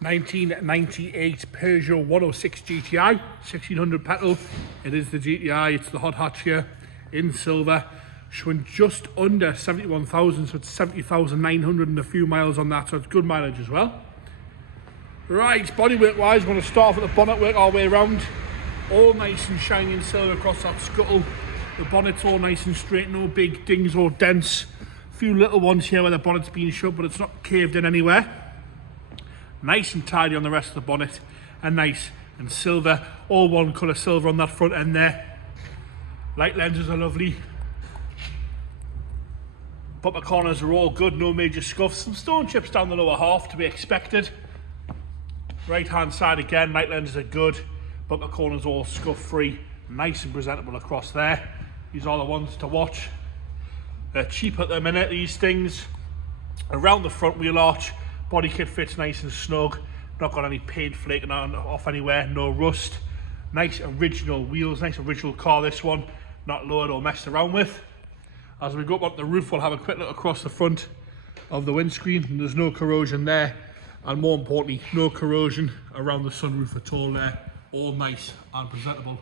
1998 Peugeot 106 GTI, 1600 petrol. It is the GTI, it's the hot hatch here in silver, showing just under 71,000, so it's 70,900 and a few miles on that, so it's good mileage as well. Right, bodywork wise, we're going to start off with the bonnet work our way around. All nice and shiny and silver across that scuttle. The bonnet's all nice and straight, no big dings or dents. A few little ones here where the bonnet's been shut, but it's not caved in anywhere. Nice and tidy on the rest of the bonnet, and nice and silver, all one colour silver on that front end there. Light lenses are lovely. Bumper corners are all good, no major scuffs. Some stone chips down the lower half to be expected. Right hand side again, light lenses are good. Bumper corners all scuff free, nice and presentable across there. These are the ones to watch. They're cheap at the minute, these things. Around the front wheel arch, body kit fits nice and snug, not got any paint flaking off anywhere, no rust. Nice original wheels, nice original car this one, not lowered or messed around with. As we go up onto the roof, we'll have a quick look across the front of the windscreen, and there's no corrosion there, and more importantly, no corrosion around the sunroof at all there. All nice and presentable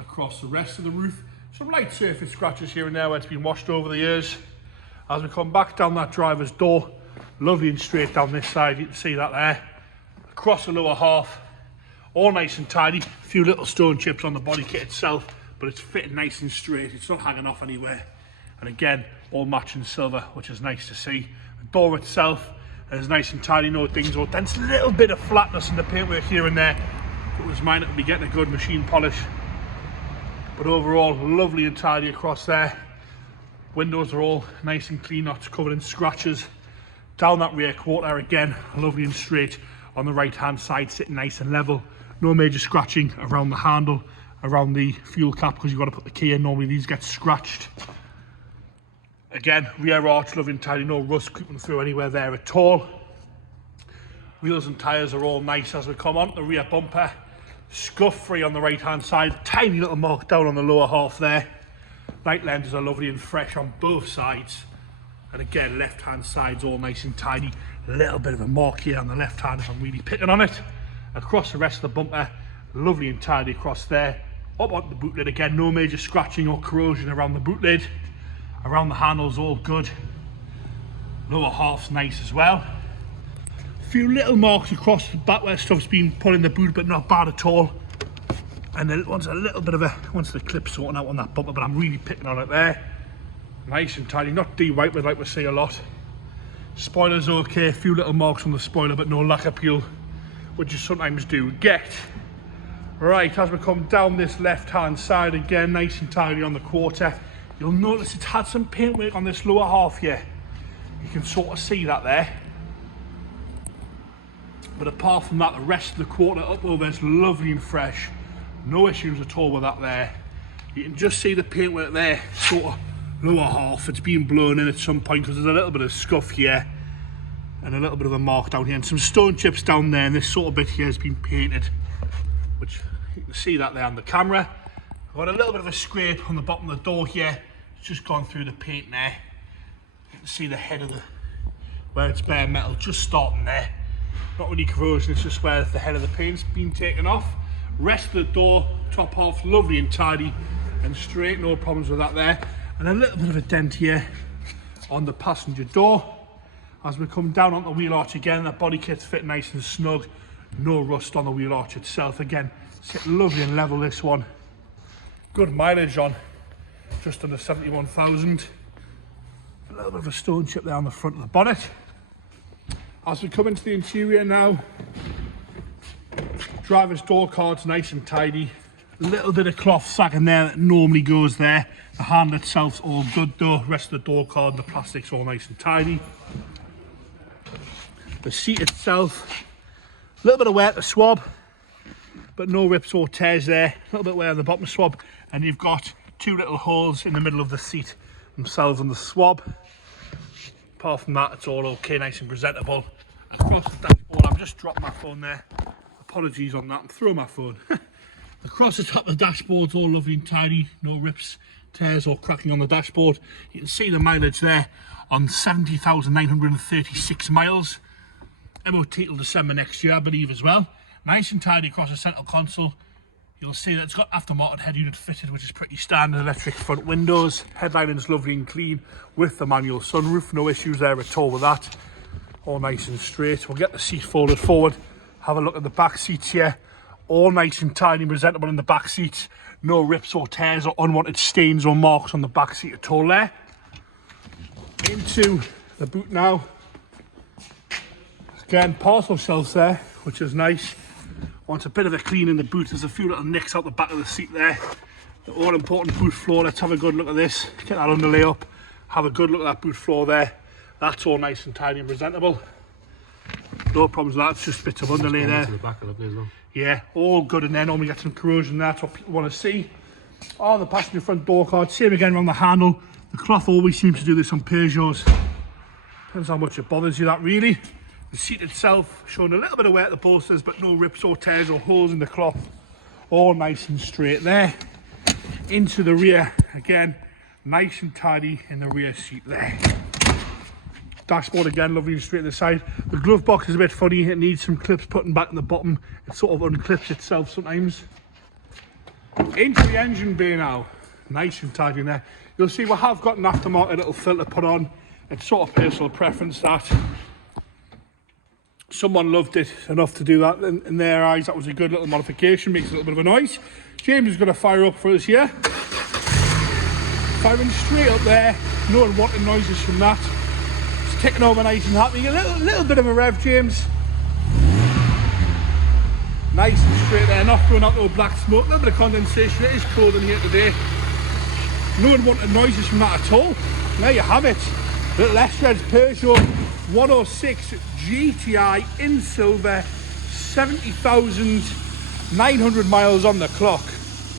across the rest of the roof. Some light surface scratches here and there where it's been washed over the years. As we come back down that driver's door, lovely and straight down this side, you can see that there. Across the lower half, all nice and tidy. A few little stone chips on the body kit itself, but it's fitting nice and straight, it's not hanging off anywhere. And again, all matching silver, which is nice to see. The door itself is nice and tidy, no dings or dents. A little bit of flatness in the paintwork here and there. If it was mine, it would be getting a good machine polish. But overall, lovely and tidy across there. Windows are all nice and clean, not covered in scratches. Down that rear quarter again, lovely and straight on the right hand side, sitting nice and level. No major scratching around the handle, around the fuel cap, because you've got to put the key in. Normally these get scratched. Again, rear arch, lovely and tidy, no rust creeping through anywhere there at all. Wheels and tyres are all nice as we come on. The rear bumper, scuff free on the right hand side, tiny little mark down on the lower half there. Light lenses are lovely and fresh on both sides. And again, left hand side's all nice and tidy. A little bit of a mark here on the left hand if I'm really picking on it. Across the rest of the bumper, lovely and tidy across there. Up onto the boot lid again, no major scratching or corrosion around the boot lid. Around the handles, all good. Lower half's nice as well. A few little marks across the back where stuff's been put in the boot, but not bad at all. And the one's a little bit of a, once the clip's sorting out on that bumper, but I'm really picking on it there. Nice and tidy, not de-white like we see a lot. Spoiler's okay, a few little marks on the spoiler, but no lacquer peel, which you sometimes do get. Right, as we come down this left hand side again, nice and tidy on the quarter. You'll notice it's had some paintwork on this lower half here. You can sort of see that there. But apart from that, the rest of the quarter up over is lovely and fresh. No issues at all with that there. You can just see the paintwork there, sort of lower half. It's been blown in at some point because there's a little bit of scuff here and a little bit of a mark down here and some stone chips down there, and this sort of bit here has been painted, which you can see that there on the camera. I've got a little bit of a scrape on the bottom of the door here. It's just gone through the paint there. You can see the head of the, where it's bare metal, just starting there. Not really corrosion, it's just where the head of the paint's been taken off. Rest of the door, top half, lovely and tidy and straight, no problems with that there. And a little bit of a dent here on the passenger door. As we come down on the wheel arch again, the body kit's fit nice and snug. No rust on the wheel arch itself. Again, sit lovely and level this one. Good mileage on, just under 71,000. A little bit of a stone chip there on the front of the bonnet. As we come into the interior now, driver's door card's nice and tidy. A little bit of cloth sagging there that normally goes there. The handle itself's all good though. Rest of the door card and the plastic's all nice and tidy. The seat itself, a little bit of wear at the swab, but no rips or tears there. A little bit wear on the bottom swab, and you've got two little holes in the middle of the seat themselves on the swab. Apart from that, it's all okay, nice and presentable. Across the dashboard, I've just dropped my phone there. Apologies on that, I'm throwing my phone. Across the top of the dashboard's all lovely and tidy, no rips, tears or cracking on the dashboard. You can see the mileage there on 70,936 miles. MOT till December next year, I believe, as well. Nice and tidy across the central console. You'll see that it's got aftermarket head unit fitted, which is pretty standard. Electric front windows. Headlining's lovely and clean with the manual sunroof. No issues there at all with that. All nice and straight. We'll get the seat folded forward. Have a look at the back seats here. All nice and tidy and presentable in the back seats. No rips or tears or unwanted stains or marks on the back seat at all there. Into the boot now. Again, parcel shelves there, which is nice. Wants a bit of a clean in the boot. There's a few little nicks out the back of the seat there. The all important boot floor. Let's have a good look at this. Get that underlay up. Have a good look at that boot floor there. That's all nice and tidy and presentable. No problems with that. It's just bits of underlay there. The back of it as well. Yeah, all good. And then normally get some corrosion. That's what people want to see. On the passenger front door card, same again around the handle. The cloth always seems to do this on Peugeots. Depends how much it bothers you, that really. The seat itself showing a little bit of wear at the bolsters, but no rips or tears or holes in the cloth. All nice and straight there. Into the rear, again, nice and tidy in the rear seat there. Dashboard again, lovely and straight to the side. The glove box is a bit funny. It needs some clips putting back in the bottom. It sort of unclips itself sometimes. Into the engine bay now. Nice and tidy in there. You'll see we have got an aftermarket little filter put on. It's sort of personal preference that. Someone loved it enough to do that in their eyes. That was a good little modification. Makes a little bit of a noise. James is going to fire up for us here. Firing straight up there. No unwanted noises from that. It's ticking over nice and happy. A little bit of a rev, James. Nice and straight there. Not going out no black smoke. A little bit of condensation. It is cold in here today. No unwanted noises from that at all. There you have it. Little S-Reds Peugeot 106 GTI in silver, 70,900 miles on the clock.